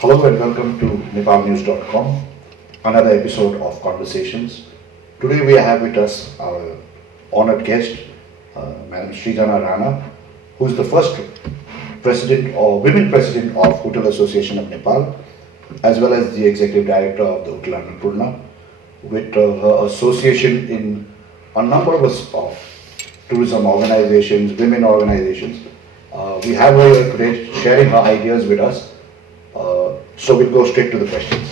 Hello and welcome to nepalnews.com, another episode of Conversations. Today we have with us our honored guest, Madam Srijana Rana, who is the first president or women president of Hotel Association of Nepal, as well as the executive director of the Hotel Annapurna, with her association in a number of tourism organizations, women organizations. We have her here today sharing her ideas with us. So we'll go straight to the questions.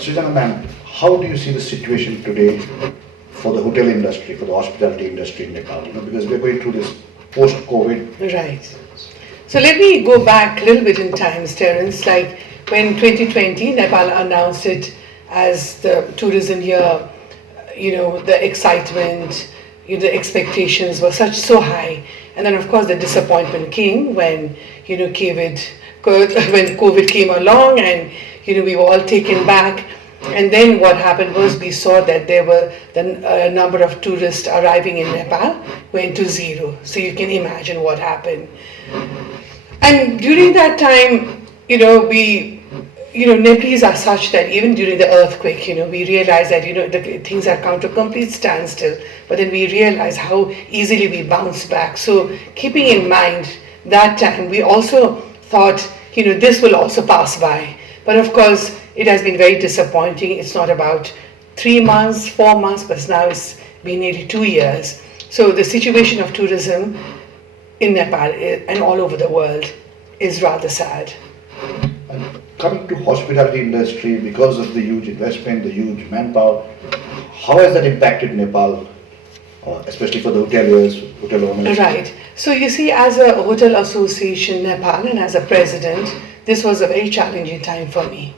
Srijana ma'am, how do you see the situation today for the hotel industry, for the hospitality industry in Nepal? Because we're going through this post-COVID. Right. So let me go back a little bit in time, Terence. Like when 2020, Nepal announced it as the tourism year, the excitement, the expectations were so high. And then of course the disappointment came when, when COVID came along and, we were all taken back. And then what happened was we saw that there were the number of tourists arriving in Nepal went to zero. So you can imagine what happened. And during that time, Nepalese are such that even during the earthquake, we realized that, the things had come to a complete standstill. But then we realized how easily we bounce back. So keeping in mind that time, we also thought, this will also pass by. But of course, it has been very disappointing. It's not about 3 months, 4 months, but now it's been nearly 2 years. So the situation of tourism in Nepal and all over the world is rather sad. And coming to hospitality industry, because of the huge investment, the huge manpower, how has that impacted Nepal, especially for the hoteliers, hotel owners? Right. So you see, as a hotel association Nepal and as a president, this was a very challenging time for me.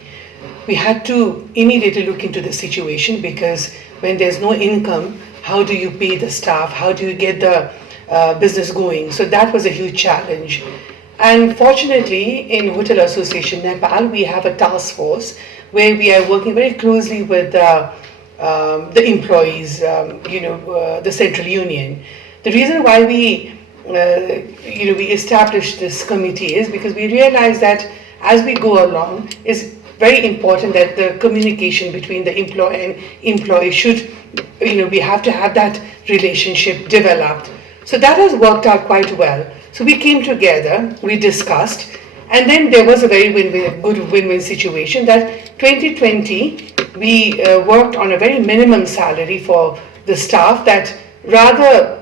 We had to immediately look into the situation because when there's no income, how do you pay the staff? How do you get the business going? So that was a huge challenge. And fortunately, in Hotel Association Nepal, we have a task force where we are working very closely with the employees, the central union. The reason why we established this committee is because we realized that as we go along, it's very important that the communication between the employer and employee should, we have to have that relationship developed. So that has worked out quite well. So we came together, we discussed, and then there was a very good win-win situation that 2020, we worked on a very minimum salary for the staff, that rather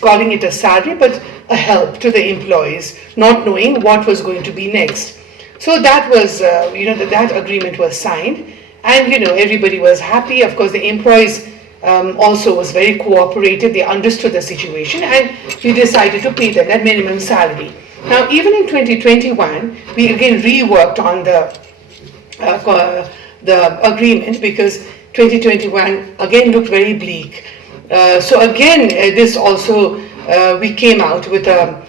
calling it a salary, but a help to the employees, not knowing what was going to be next. So that was, that agreement was signed, and everybody was happy. Of course, the employees also was very cooperative. They understood the situation, and we decided to pay them that minimum salary. Now, even in 2021, we again reworked on the agreement because 2021 again looked very bleak. So again, this also, we came out with a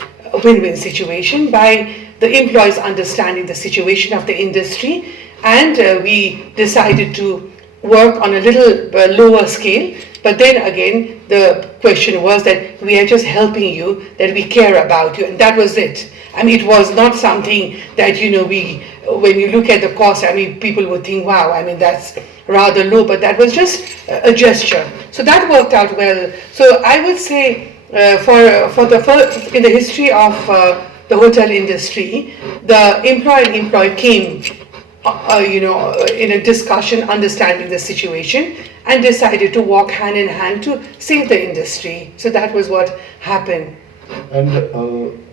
win-win situation by the employees understanding the situation of the industry, and we decided to work on a little lower scale. But then again, the question was that we are just helping you, that we care about you, and that was it. I mean, it was not something that, when you look at the cost, people would think, wow, that's rather low, but that was just a gesture. So that worked out well. So I would say in the history of the hotel industry, the employee came in a discussion, understanding the situation, and decided to walk hand in hand to save the industry. So that was what happened. And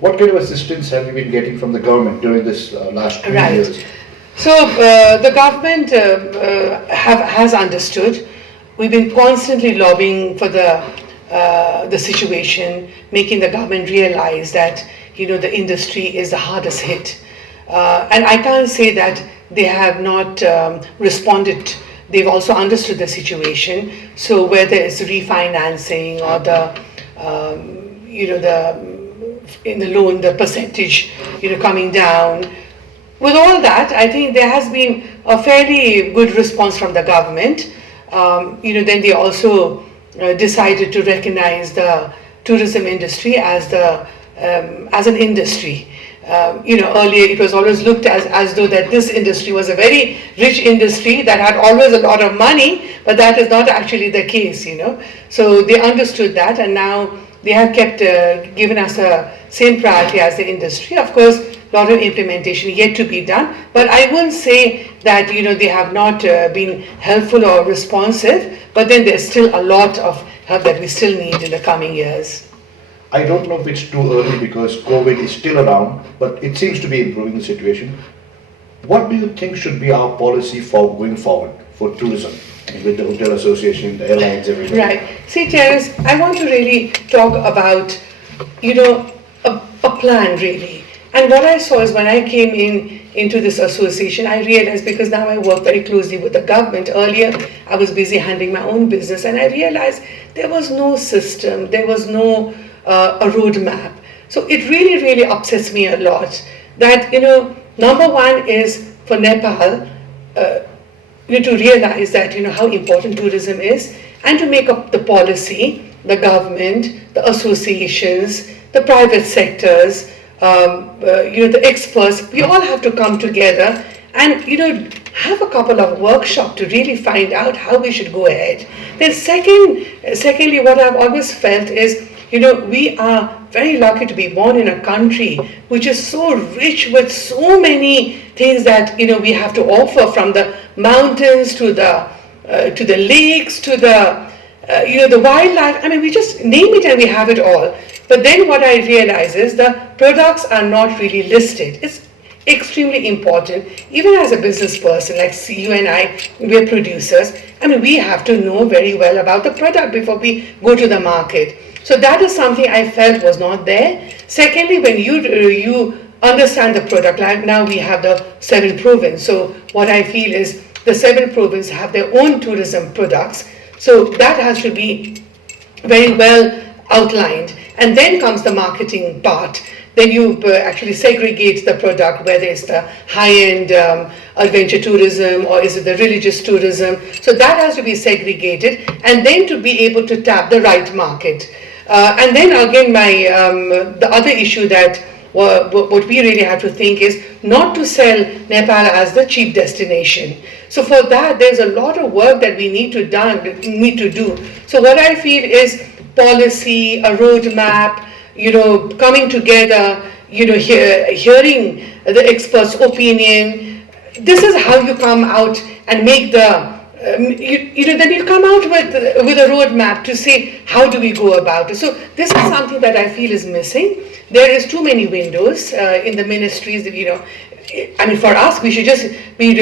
what kind of assistance have you been getting from the government during this last 2 years? So the government has understood. We've been constantly lobbying for the situation, making the government realize that the industry is the hardest hit. And I can't say that they have not responded. They've also understood the situation. So whether it's refinancing or in the loan, the percentage, coming down. With all that, I think there has been a fairly good response from the government. Then they also decided to recognize the tourism industry as an industry. earlier it was always looked as though that this industry was a very rich industry that had always a lot of money, but that is not actually the case, So they understood that, and now they have kept given us the same priority as the industry. Of course, a lot of implementation yet to be done, but I wouldn't say that they have not been helpful or responsive, but then there's still a lot of help that we still need in the coming years. I don't know if it's too early because COVID is still around, but it seems to be improving the situation. What do you think should be our policy for going forward for tourism with the Hotel Association, the airlines, everything? Right. See, Terence, I want to really talk about, a plan really. And what I saw is when I came into this association, I realized, because now I work very closely with the government. Earlier, I was busy handling my own business, and I realized there was no system, there was no a roadmap. So it really, really upsets me a lot that, number one is for Nepal, to realize that, how important tourism is, and to make up the policy, the government, the associations, the private sectors, the experts, we all have to come together and, have a couple of workshops to really find out how we should go ahead. Then secondly, what I've always felt is, we are very lucky to be born in a country which is so rich with so many things that, we have to offer, from the mountains to the lakes to the wildlife. I mean, we just name it and we have it all. But then what I realize is the products are not really listed. It's extremely important. Even as a business person, like you and I, we're producers. I mean, we have to know very well about the product before we go to the market. So that is something I felt was not there. Secondly, when you understand the product, like now we have the 7 province. So what I feel is the 7 province have their own tourism products. So that has to be very well outlined. And then comes the marketing part. Then you actually segregate the product, whether it's the high-end adventure tourism or is it the religious tourism. So that has to be segregated, and then to be able to tap the right market. And then again, the other issue that what we really have to think is not to sell Nepal as the cheap destination. So for that, there's a lot of work that we need to do. So what I feel is policy, a roadmap, coming together, hearing the experts' opinion. This is how you come out and make then you come out with a roadmap to say, how do we go about it? So this is something that I feel is missing. There is too many windows in the ministries, I mean, for us, we should just be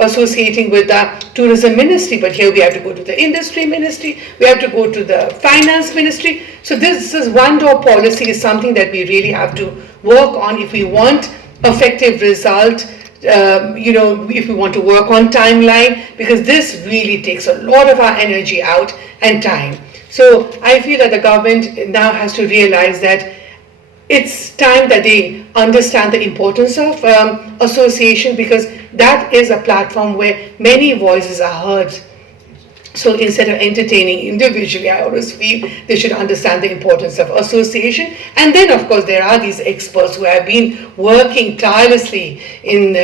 associating with the tourism ministry, but here we have to go to the industry ministry, we have to go to the finance ministry. So this is one-door policy is something that we really have to work on if we want effective result, if we want to work on timeline, because this really takes a lot of our energy out and time. So I feel that the government now has to realize that it's time that they understand the importance of association, because that is a platform where many voices are heard. So instead of entertaining individually, I always feel they should understand the importance of association. And then, of course, there are these experts who have been working tirelessly in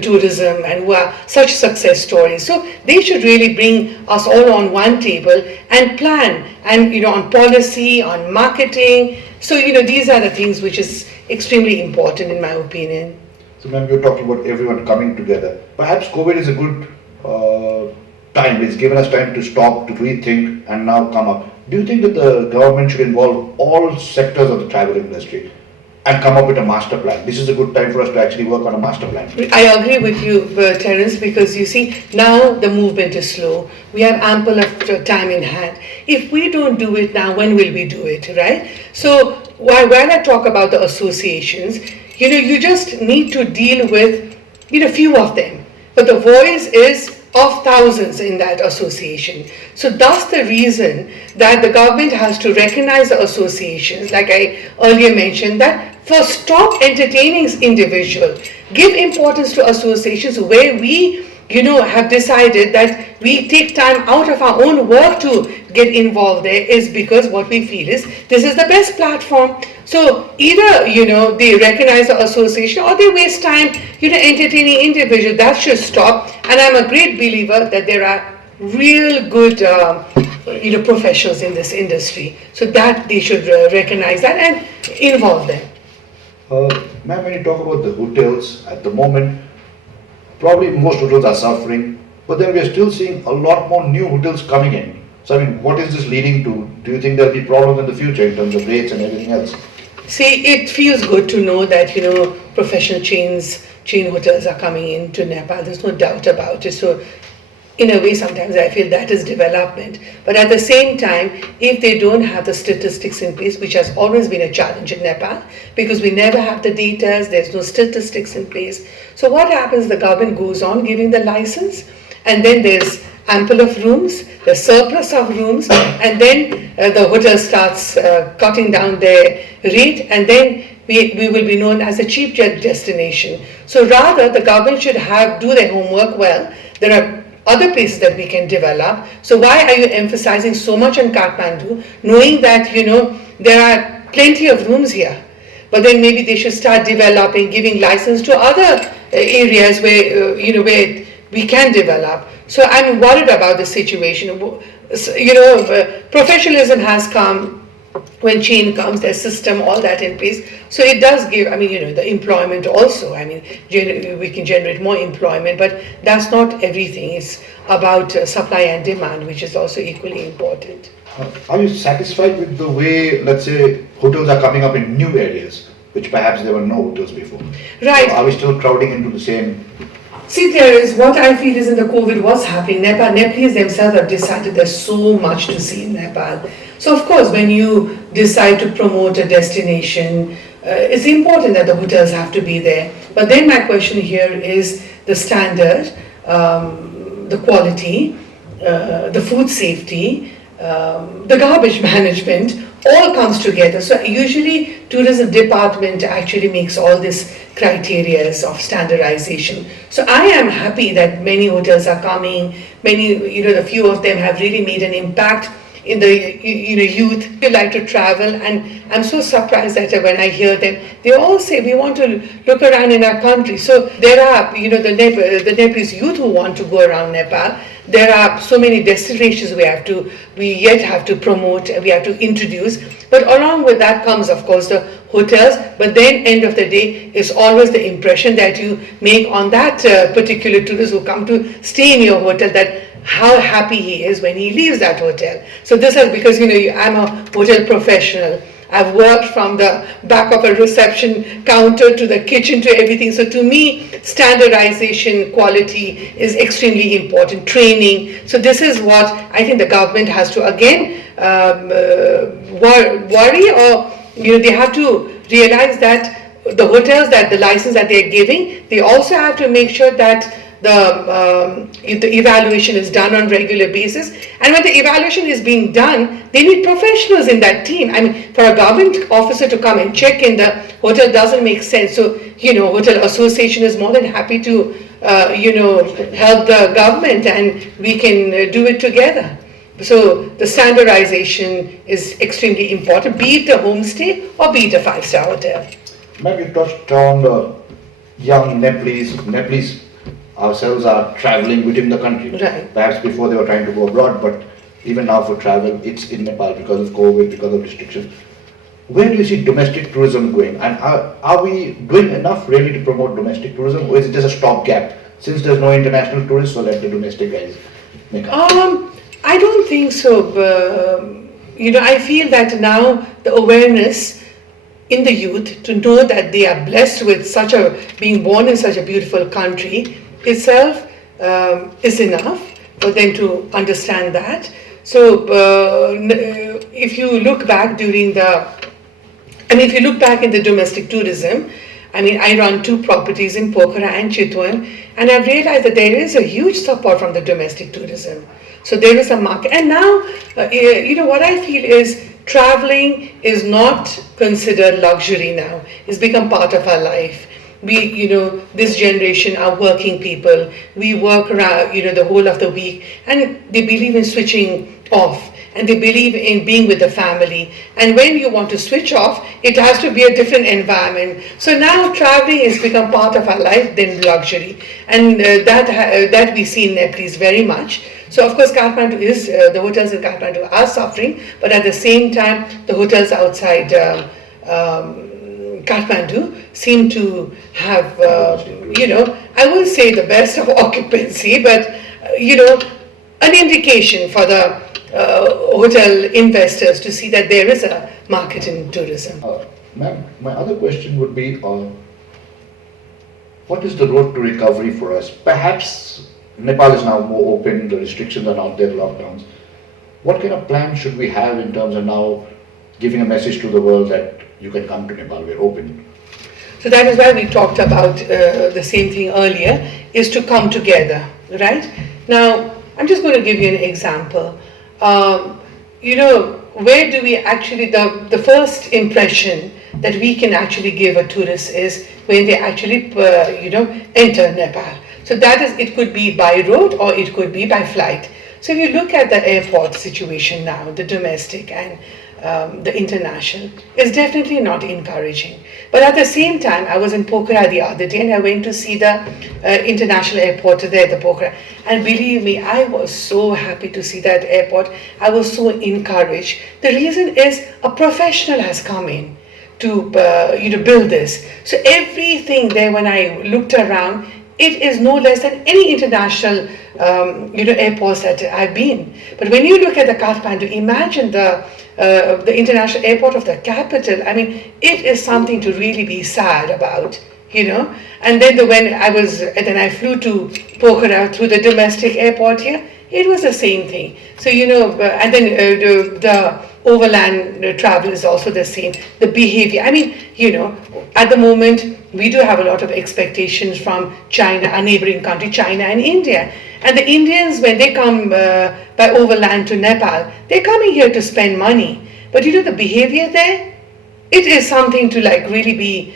tourism and who are such success stories. So they should really bring us all on one table and plan, and on policy, on marketing. So these are the things which is extremely important in my opinion. So ma'am, you're talking about everyone coming together. Perhaps COVID is a good time. It's given us time to stop, to rethink, and now come up. Do you think that the government should involve all sectors of the travel industry and come up with a master plan? This is a good time for us to actually work on a master plan. I agree with you, Terence, because you see, now the movement is slow. We have ample of time in hand. If we don't do it now, when will we do it, right? So while I talk about the associations, you just need to deal with, few of them. But the voice is of thousands in that association. So that's the reason that the government has to recognize the associations, like I earlier mentioned, that first stop entertaining individual. Give importance to associations where we have decided that we take time out of our own work to get involved there is because what we feel is this is the best platform. So either, they recognize the association or they waste time, entertaining individuals. That should stop. And I'm a great believer that there are real good, professionals in this industry. So that they should recognize that and involve them. Ma'am, when you talk about the hotels at the moment, probably most hotels are suffering, but then we are still seeing a lot more new hotels coming in. So I mean, what is this leading to? Do you think there'll be problems in the future in terms of rates and everything else? See, it feels good to know that, professional chain hotels are coming into Nepal. There's no doubt about it. So in a way, sometimes I feel that is development. But at the same time, if they don't have the statistics in place, which has always been a challenge in Nepal, because we never have the data, there's no statistics in place. So what happens, the government goes on giving the license, and then there's ample of rooms, the surplus of rooms, and then the hotel starts cutting down their rate, and then we will be known as a cheap jet destination. So rather, the government should do their homework well. There are other places that we can develop. So why are you emphasizing so much on Kathmandu, knowing that, there are plenty of rooms here? But then maybe they should start developing, giving license to other areas where, where we can develop. So I'm worried about the situation. Professionalism has come. When chain comes, there's system, all that in place. So it does give, the employment also. We can generate more employment, but that's not everything. It's about supply and demand, which is also equally important. Are you satisfied with the way, let's say, hotels are coming up in new areas, which perhaps there were no hotels before? Right. So are we still crowding into the same? See, there is what I feel is in the COVID, what's happening. Nepalese themselves have decided there's so much to see in Nepal. So of course, when you decide to promote a destination, it's important that the hotels have to be there. But then my question here is the standard, the quality, the food safety, the garbage management, all comes together. So usually tourism department actually makes all these criteria of standardization. So I am happy that many hotels are coming, a few of them have really made an impact in the youth who like to travel, and I'm so surprised that when I hear them, they all say we want to look around in our country. So there are the Nepalese youth who want to go around Nepal. There are so many destinations we yet have to promote, we have to introduce. But along with that comes, of course, the hotels. But then, end of the day, is always the impression that you make on that particular tourist who come to stay in your hotel, that how happy he is when he leaves that hotel. So this is because, I'm a hotel professional. I've worked from the back of a reception counter to the kitchen to everything. So to me, standardization, quality is extremely important, training. So this is what I think the government has to again worry, or they have to realize that the hotels, that the license that they're giving, they also have to make sure that the evaluation is done on regular basis, and when the evaluation is being done, they need professionals in that team. For a government officer to come and check in the hotel doesn't make sense. So hotel association is more than happy to help the government, and we can do it together. So the standardization is extremely important, be it a homestay or be it a 5-star hotel. Ma'am, you touched on the young Nepalese ourselves are traveling within the country. Right. Perhaps before they were trying to go abroad, but even now for travel, it's in Nepal because of COVID, because of restrictions. Where do you see domestic tourism going? And are we doing enough really to promote domestic tourism, or is it just a stopgap? Since there's no international tourists, so let the domestic guys make up. I don't think so. I feel that now the awareness in the youth to know that they are blessed with being born in such a beautiful country itself is enough for them to understand that. So if you look back in the domestic tourism, I run 2 properties in Pokhara and Chitwan, and I've realized that there is a huge support from the domestic tourism. So there is a market. And now, what I feel is traveling is not considered luxury now. It's become part of our life. this generation are working people. We work around, the whole of the week, and they believe in switching off. And they believe in being with the family. And when you want to switch off, it has to be a different environment. So now traveling has become part of our life than luxury. And that we see in Nepalese very much. So of course Kathmandu the hotels in Kathmandu are suffering, but at the same time, the hotels outside Kathmandu seem to have, I wouldn't say the best of occupancy, but, an indication for the hotel investors to see that there is a market in tourism. Ma'am, my other question would be, what is the road to recovery for us? Perhaps Nepal is now more open, the restrictions are not there, lockdowns. What kind of plan should we have in terms of now giving a message to the world that you can come to Nepal, we're open? So that is why we talked about the same thing earlier, is to come together, right? Now, I'm just going to give you an example. Where do we actually, the first impression that we can actually give a tourist is when they actually, enter Nepal. So that is, it could be by road or it could be by flight. So if you look at the airport situation now, the domestic and the international, is definitely not encouraging. But at the same time, I was in Pokhara the other day and I went to see the international airport there, the Pokhara. And believe me, I was so happy to see that airport. I was so encouraged. The reason is a professional has come in to build this. So everything there, when I looked around, it is no less than any international airports that I've been. But when you look at the Kathmandu, imagine the international airport of the capital. I mean, it is something to really be sad about, And then then I flew to Pokhara through the domestic airport here. It was the same thing. So and then the overland travel is also the same. The behavior. I mean, at the moment we do have a lot of expectations from China, our neighboring country, China and India. And the Indians, when they come by overland to Nepal, they're coming here to spend money. But the behavior there, it is something to really be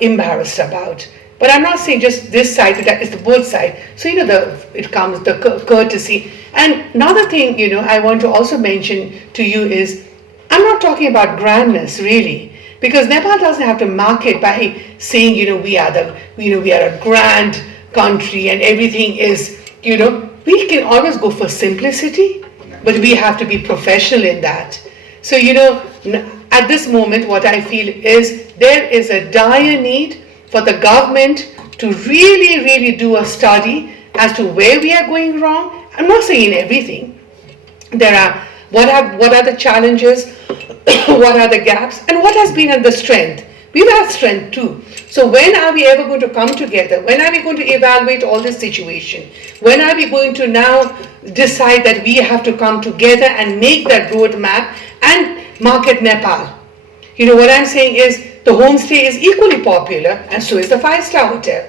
embarrassed about. But I'm not saying just this side, but that is the both side. So it comes the courtesy. And another thing I want to also mention to you is, I'm not talking about grandness really, because Nepal doesn't have to market by saying we are a grand country and everything is we can always go for simplicity, but we have to be professional in that. So at this moment, what I feel is there is a dire need for the government to really do a study as to where we are going wrong. I'm not saying everything. There are what are the challenges, what are the gaps, and what has been the strength. We've had strength too. So when are we ever going to come together? When are we going to evaluate all this situation? When are we going to now decide that we have to come together and make that roadmap and market Nepal? What I'm saying is the homestay is equally popular and so is the 5-star hotel.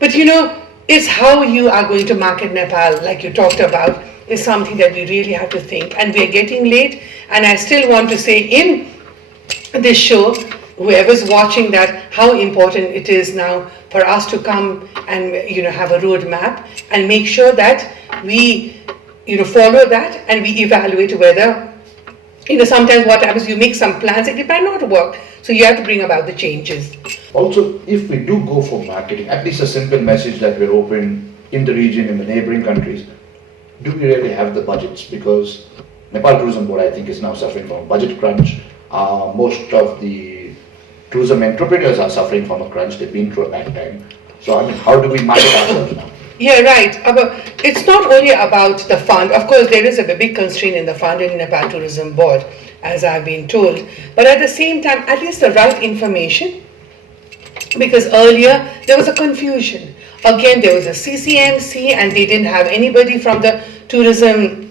But it's how you are going to market Nepal, like you talked about, is something that we really have to think. And we are getting late. And I still want to say in this show, whoever's watching that, how important it is now for us to come and have a roadmap and make sure that we follow that and we evaluate whether sometimes what happens, you make some plans, it might not work, so you have to bring about the changes. Also, if we do go for marketing, at least a simple message that we're open in the region, in the neighboring countries, do we really have the budgets? Because Nepal Tourism Board, I think, is now suffering from a budget crunch. Most of the tourism entrepreneurs are suffering from a crunch. They've been through a bad time. So, how do we market ourselves now? Yeah, right. It's not only about the fund. Of course, there is a big constraint in the fund in Nepal Tourism Board, as I've been told. But at the same time, at least the right information, because earlier there was a confusion. Again, there was a CCMC and they didn't have anybody from the tourism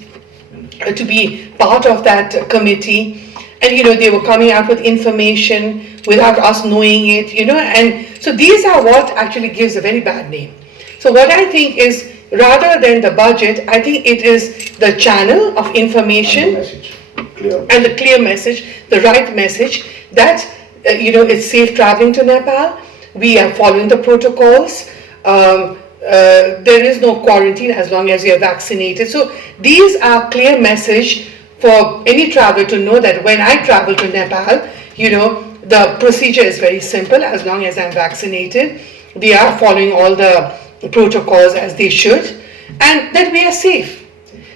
to be part of that committee. And they were coming out with information without us knowing it, and so these are what actually gives a very bad name. So what I think is, rather than the budget, I think it is the channel of information and the clear message, the right message that it's safe traveling to Nepal. we are following the protocols. There is no quarantine as long as you are vaccinated. So these are clear message for any traveler to know that when I travel to Nepal, the procedure is very simple. As long as I'm vaccinated, they are following all the protocols as they should, and that we are safe.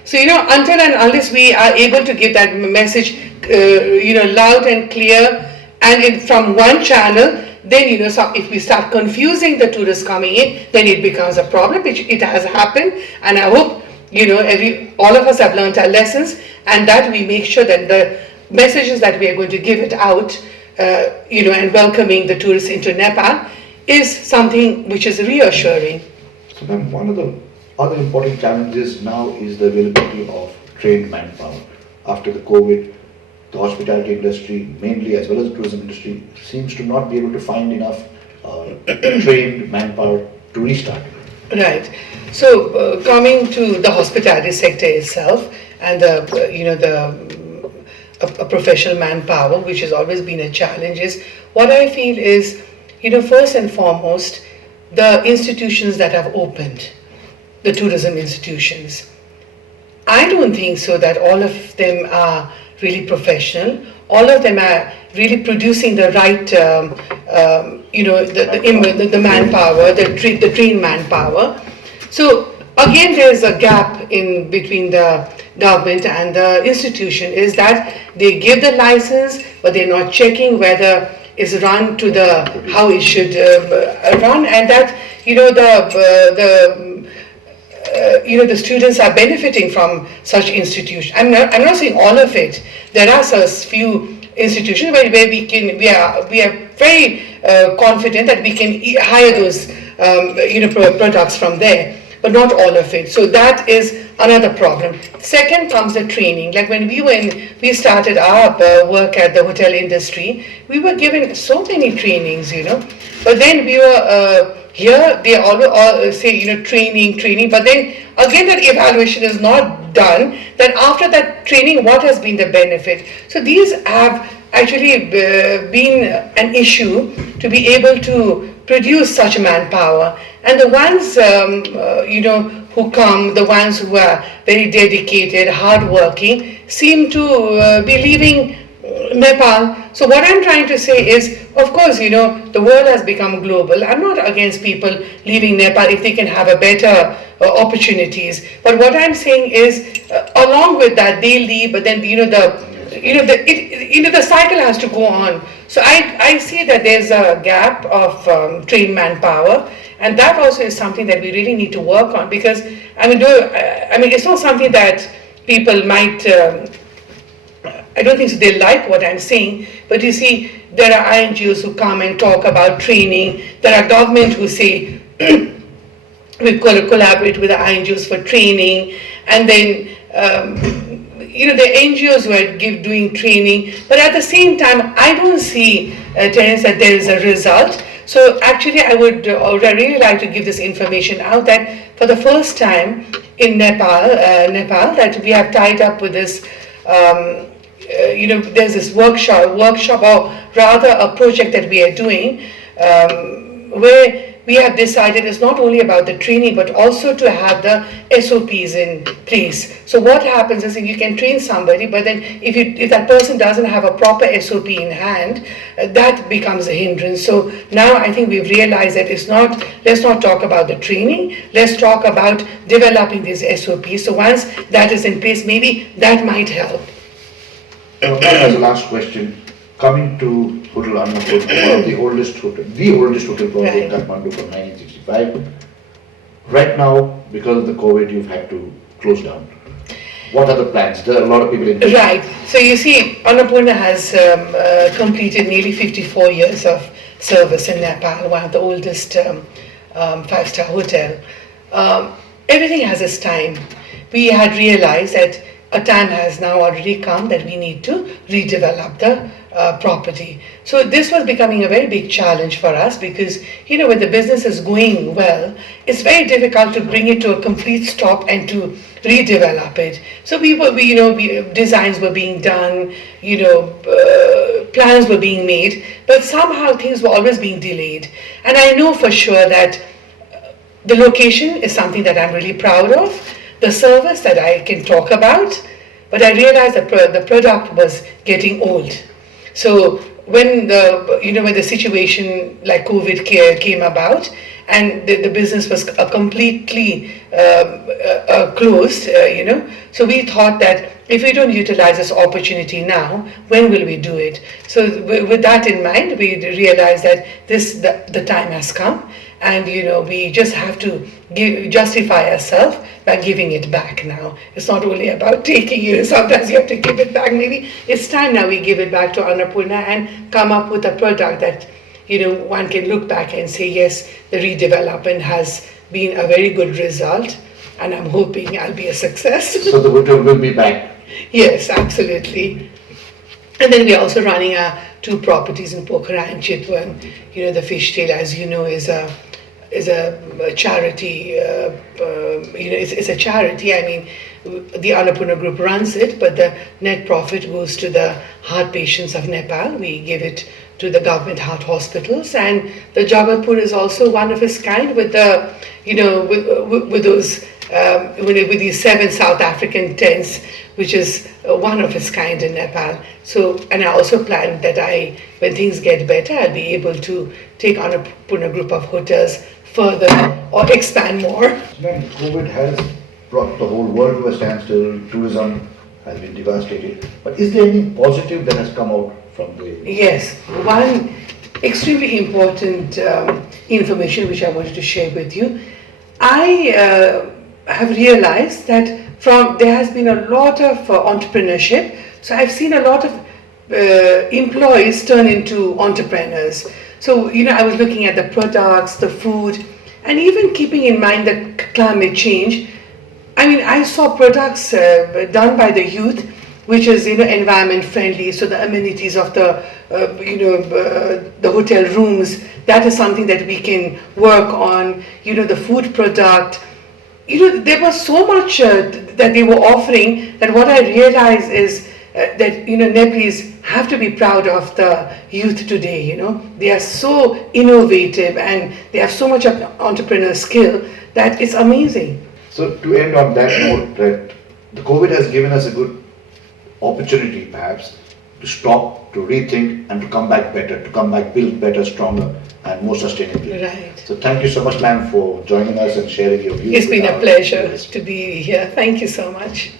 So, until and unless we are able to give that message, loud and clear, and from one channel, then, so if we start confusing the tourists coming in, then it becomes a problem, which it has happened. And I hope, all of us have learned our lessons, and that we make sure that the messages that we are going to give it out, and welcoming the tourists into Nepal is something which is reassuring. So then one of the other important challenges now is the availability of trained manpower. After the COVID, the hospitality industry, mainly as well as the tourism industry, seems to not be able to find enough trained manpower to restart. Right. So coming to the hospitality sector itself, and a professional manpower, which has always been a challenge, is what I feel is, first and foremost, the institutions that have opened, the tourism institutions. I don't think so that all of them are really professional. All of them are really producing the right, the manpower, the trained manpower. So again, there's a gap in between the government and the institution, is that they give the license, but they're not checking whether it's run to how it should run, and that the students are benefiting from such institutions. I'm not saying all of it. There are a few institutions where we are very confident that we can hire those products from there, but not all of it. So that is another problem. Second comes the training. Like when we started our work at the hotel industry, we were given so many trainings, but then we were here they all say training, but then again that evaluation is not done. Then after that training, what has been the benefit? So these have actually been an issue to be able to produce such manpower. And the ones who come, the ones who are very dedicated, hardworking, seem to be leaving Nepal. So what I'm trying to say is, of course, the world has become global. I'm not against people leaving Nepal if they can have a better opportunities. But what I'm saying is, along with that, they leave, but then the cycle has to go on. So I see that there's a gap of trained manpower, and that also is something that we really need to work on, because it's not something that people might. I don't think so they like what I'm saying, but you see, there are INGOs who come and talk about training. There are government who say we collaborate with the INGOs for training, and then the NGOs who are doing training. But at the same time, I don't see, Terence, that there is a result. So actually, I would really like to give this information out that for the first time in Nepal, that we have tied up with this. There's this workshop, or rather a project that we are doing, where we have decided it's not only about the training, but also to have the SOPs in place. So what happens is, if you can train somebody, but then if that person doesn't have a proper SOP in hand, that becomes a hindrance. So now I think we've realized that let's not talk about the training, let's talk about developing these SOPs. So once that is in place, maybe that might help. As a last question, coming to Hotel Annapurna, one of the oldest hotel project in Kathmandu from 1965. Right now, because of the COVID, you've had to close down. What are the plans? There are a lot of people in. Right. So you see, Annapurna has completed nearly 54 years of service in Nepal, one of the oldest five-star hotel. Everything has its time. We had realized that a time has now already come that we need to redevelop the property. So this was becoming a very big challenge for us because, when the business is going well, it's very difficult to bring it to a complete stop and to redevelop it. So designs were being done, plans were being made, but somehow things were always being delayed. And I know for sure that the location is something that I'm really proud of, the service that I can talk about, but I realized that the product was getting old. So when the situation like COVID came about and the business was completely closed, so we thought that if we don't utilize this opportunity now, when will we do it? So with that in mind, we realized that the time has come, and we just have to justify ourselves by giving it back now. It's not only about taking, sometimes you have to give it back. Maybe it's time now we give it back to Annapurna and come up with a product that one can look back and say, yes, the redevelopment has been a very good result, and I'm hoping I'll be a success. So the hotel will be back. Yes, absolutely. And then we're also running our 2 properties in Pokhara and Chitwan. The Fishtail, as you know, is a charity. It's a charity. I mean, the Annapurna Group runs it, but the net profit goes to the heart patients of Nepal. We give it to the government heart hospitals, and the Jabalpur is also one of its kind with the, with those, with these 7 South African tents, which is one of its kind in Nepal. So, and I also plan that when things get better, I'll be able to take on a Annapurna Group of hotels further or expand more. Ma'am, COVID has brought the whole world to a standstill. Tourism has been devastated. But is there any positive that has come out from the... Yes, one extremely important information which I wanted to share with you. I have realized that there has been a lot of entrepreneurship. So I've seen a lot of employees turn into entrepreneurs. So, I was looking at the products, the food, and even keeping in mind the climate change. I mean, I saw products done by the youth, which is, environment friendly. So the amenities of the, the hotel rooms, that is something that we can work on. The food product. There was so much that they were offering that what I realized is that Nepalese have to be proud of the youth today. They are so innovative and they have so much of entrepreneur skill that it's amazing. So to end on that note, that the COVID has given us a good opportunity perhaps to stop, to rethink, and to come back better, to come back built better, stronger, and more sustainably. Right. So thank you so much, ma'am, for joining us and sharing your views. It's been a pleasure to be here. Thank you so much.